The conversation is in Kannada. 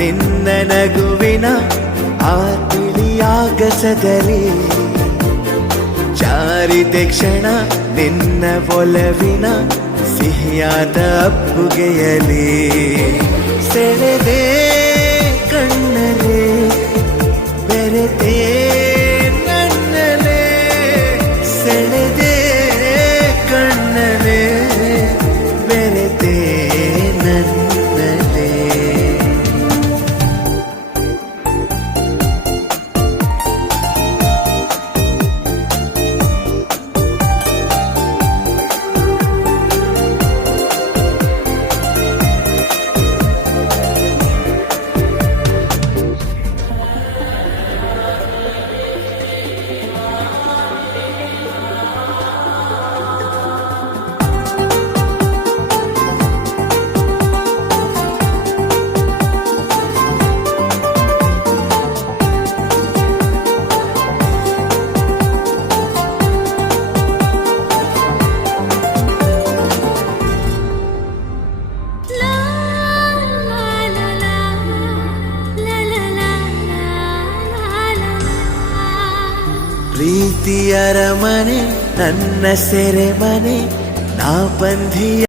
ನಿನ್ನ ನಗುವಿನ ಆ ತಿಳಿಯಾಗಸದಲ್ಲಿ ಜಾರಿದೆ ಕ್ಷಣ ನಿನ್ನ ಒಲವಿನ ಸಿಹಿಯಾದ ಅಪ್ಪುಗೆಯಲಿ ಸೆಳೆದೆ ಕಣ್ಣಲೆ ಬೆರೆತೆ ನನ್ನಲೆ ಸೆಳೆದೆ ಕಣ್ಣಲೆ ಬೆರೆತೆ ನನ್ನಲೆ ಪ್ರೀತಿಯರ ಮನೆ ನನ್ನ ಸೆರೆಮನೆ ನಾ ಬಂಧಿಯ